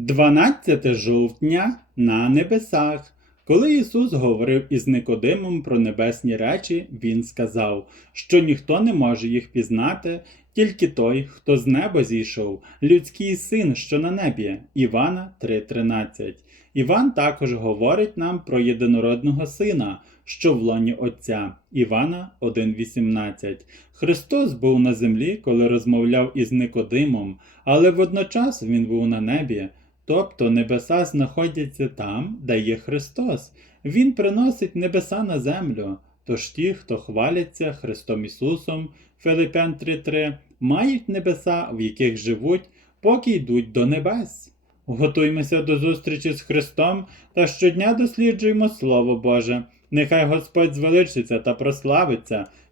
12 жовтня на небесах. Коли Ісус говорив із Никодимом про небесні речі, Він сказав, що ніхто не може їх пізнати, тільки той, хто з неба зійшов, людський син, що на небі. Івана 3:13. Іван також говорить нам про єдинородного сина, що в лоні Отця. Івана 1:18. Христос був на землі, коли розмовляв із Никодимом, але водночас він був на небі. Тобто небеса знаходяться там, де є Христос. Він приносить небеса на землю. Тож ті, хто хваляться Христом Ісусом, Филипян 3.3, мають небеса, в яких живуть, поки йдуть до небес. Готуймося до зустрічі з Христом та щодня досліджуємо Слово Боже. Нехай Господь звеличиться та прославиться